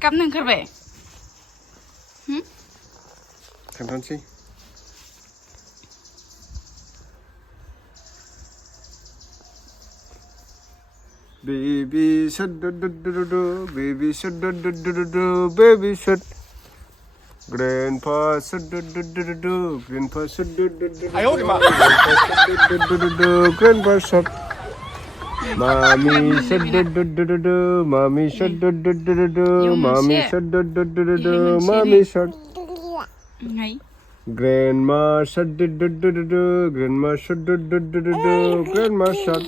Cắm nâng khát về. Thằng thân chi. Baby shark do do do do do, baby shark do do do do do, baby shark. Grandpa shark do do do do do, grandpa shark do do do do. Grandpa shark. Mommy shark do do do do do, mommy shark do do do do do, mommy shark do do do do do, mommy shark. Ngay. Grandma shark do do do do do, grandma shark do do do do do, grandma shark.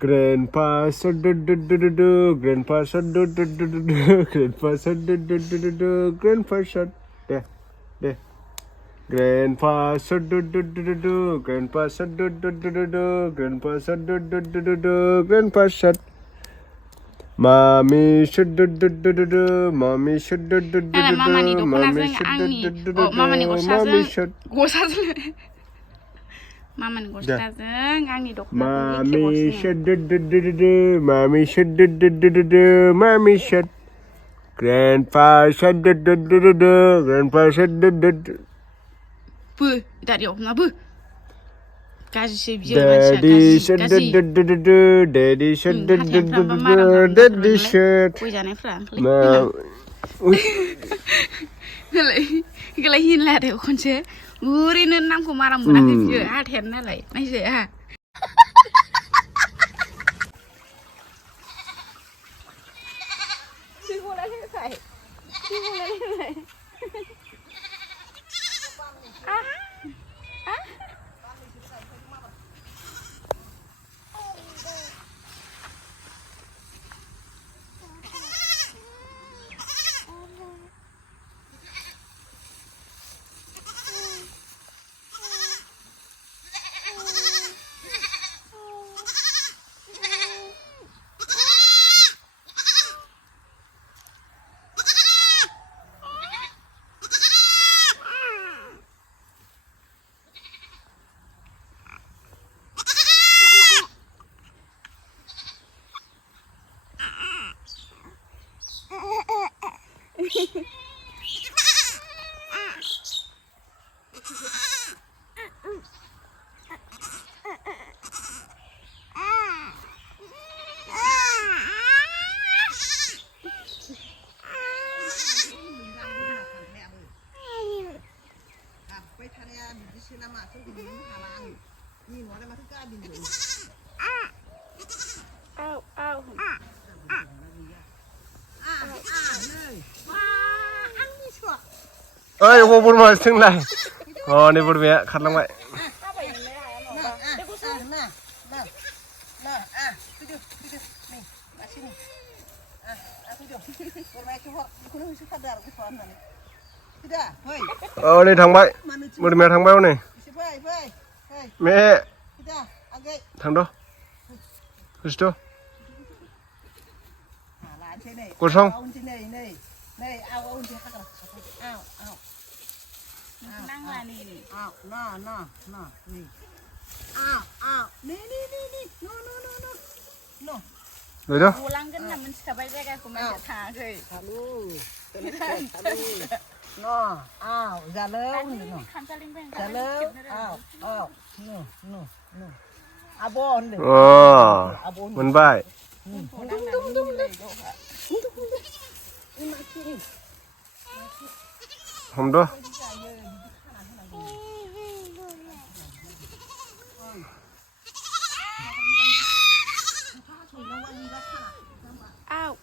Grandpa shark do do do do do, grandpa shark do do do do do, grandpa shark do do do do do, grandpa shark. There. Grandpa shark do do do do do, grandpa shark do do do do do, grandpa shark do do do do do, grandpa shark. Mommy shark do do do do do, mommy shark do do do do do, mommy shark do do do do do, mommy shark. Mama gostajeng angni dokter. Mommy shark do do do do do, mommy shark do do do do do, mommy shark. Grandpa shark do do do do do, grandpa shark do do do. Bu, dari opna bu. Kaji şey bir Daddy shark do do do do do, daddy shark do do do do do, daddy shark. Ui jangan Frank. Ma, Cái lấy hin là đều con chế. Uri nên năm của mà làm muốn ăn cái gì à thèm nó lại mấy gì à. Đi vô lấy cái này. Đi vô lấy cái này. ơi, cô buồn mà xưng này. Này buồn mẹ, khát lắm vậy. Đây thằng bay, buồn mẹ thằng bao này. Mẹ, thằng đó. Christo. Cô xong. Năng là nè. Nè. Nè. Rồi đó. Pulang kan naman sa sabay ka kung may thả rồi. Halu. Nè. Ra lớn nè. Ra lớn. Nè. Abon nè. Mình bay. Không đó.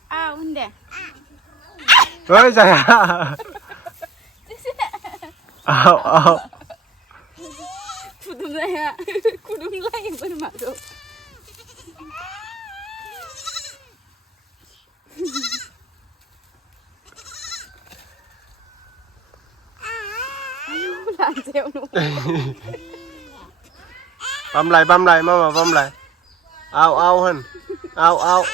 Ao hindi. Ơi trời ạ. Ao. Kudum na ya. Kudum lang yung panamado. Ayaw lang sa'yo no. Bấm lại, mama bấm lại. Ao hơn. Ao.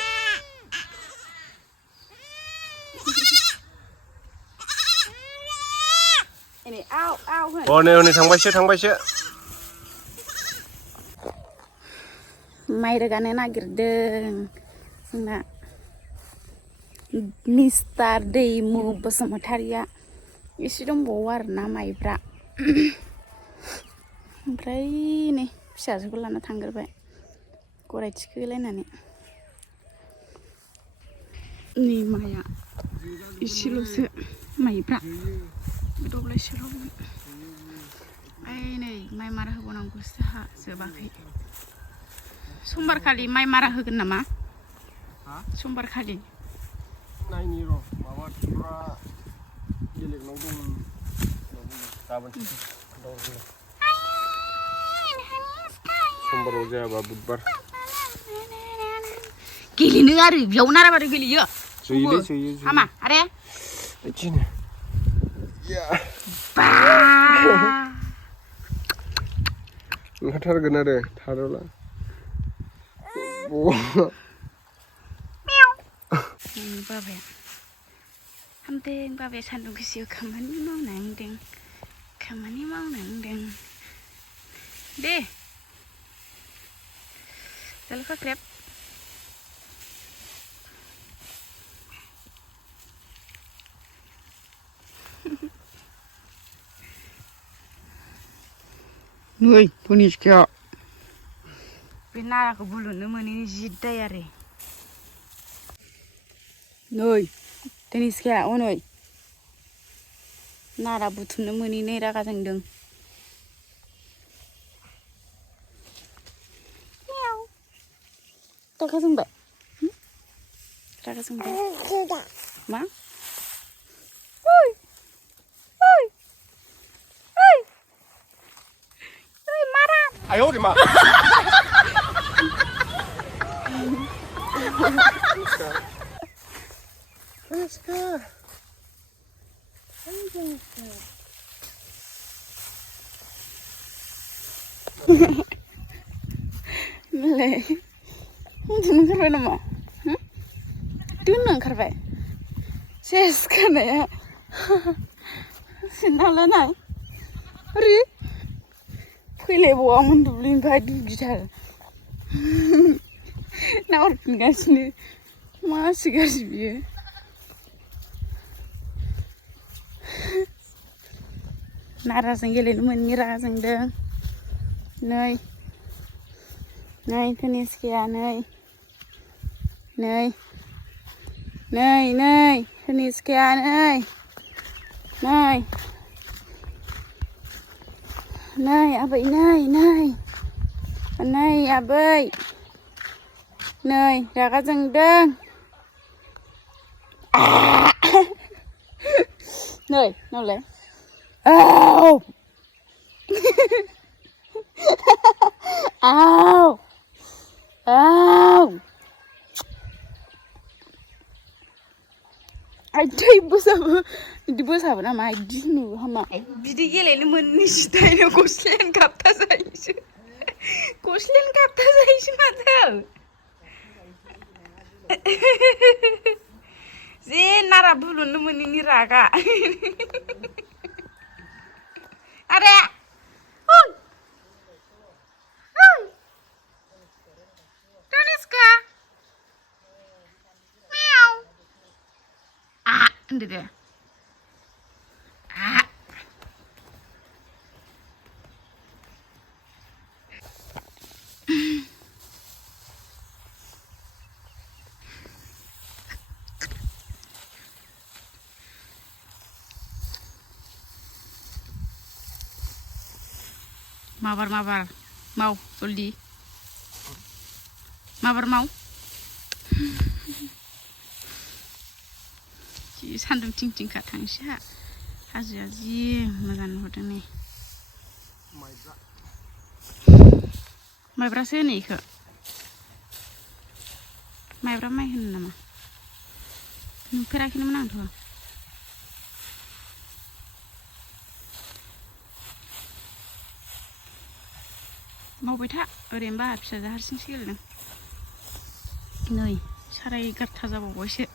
Ini ao hơn. Này thằng bay chết. May daganay nagirdeng. जोंना mister दैमु बसुमतारिया एसे दंबावो आरोना माइब्रा ओमफ्राय नै फिसाजोखौ लाना थांग्रोबाय गराय थिखोलायनानै नै माइआ एसेल'सो माइब्रा दब्लायसेल' ओमफ्राय नै माइ मारा होबावनांगौ जोंहा जोबाखै समबारखालि माइ मारा होगोन नामा समबारखालि नायनि र' माबा ट्रेक्टरा बेलेगनाव दं गाबोन समबाराव जायाबा बुधबार गेलेनो आरो बेयाव नाराबारि गेलेयो जोयोलै जोयो हामा आरे बिदिनो ओंखारथारगोन आरो थारोब्ला बाबाया हामदों बाबाया सान्दुं गोसायाव खामानि मावनांदों दे जाल खाख्रेब नै धनिसखा बे नाराखौ बुलुनो मोनैनि जि दाय आरो नै धनिसखा हनै नारा बुथुमनो मोनैनि रागा जोंदों रागा जोंबाय रागा जोंबाय मा哎呦我的妈！Nilai, jangan kerja nama, tuh kerja, ses kan ya, senala nai, ri, pilih buang untuk beli baju gitar, nah orang nggak sini, masih gak sih dia, nara senggilin mengira sengdeng, nai. Này tennis kìa này tennis kìa này à vậy này à vậy này ra cái rừng đơn này nào lấy ao ao Aduh ibu sabar nama aduh nu hama. Jadi gila ini menis tanya koslen kapta saya mata. Zin nara bulu nu menini raga. Ada. Ini dia. Mabar, mau, Soldi. Mabar mau. Sandung ting kat थांसै हाजोआ जि मोजां नुहुरदों नै माइब्रासो होनो इखो माइब्रा माइ होनो नामा नुफेराखैमोन आंथ' मावबाय था ओरैनोबा फिसाजो हारसिंसो गेलेदों नै साराय 11 जाबावबायसो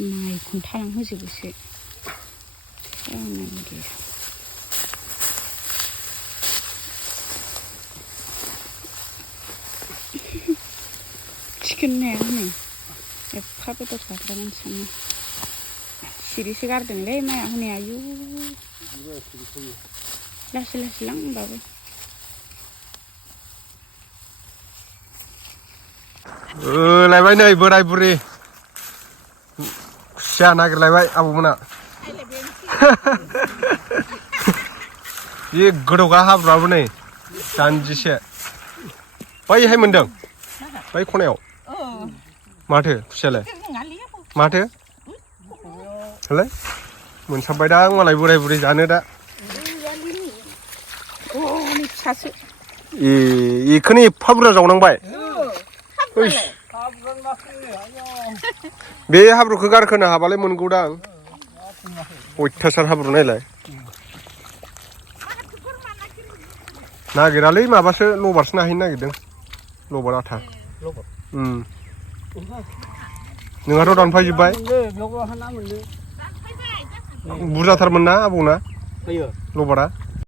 माइखौनो थालांहोजोबोसो खालामनांगौ चिकेन नाया हनै एफा बेदर जाग्रा मानसियानो सिरिसो गारदोंलै माइआ हनै आयु लासै लासै लांबाबो लायबाय नै बोराय बुरि खुसिया नागिरलायबाय आबौमोना जि गोदौगा हाब्रुआबो नै जानजिसे बैहाय मोनदों बै खनायाव माथो खुसियालाय माथो होलाय मोनसाबबायदां मालाय बोराय बुरि जानो दा इखौनो एफा बुरजा जावनांबाय बे हाब्रुखौ गारखोनो हाबालाय मोनगौदां अयथासार हाब्रु नायलाय नागिरालै माबासो लबारसो नाहैनो नागिरदों लबार आथा नोंहाथ' दानफायजोब्बाय बुरजाथारमोन ना आबौना लबारा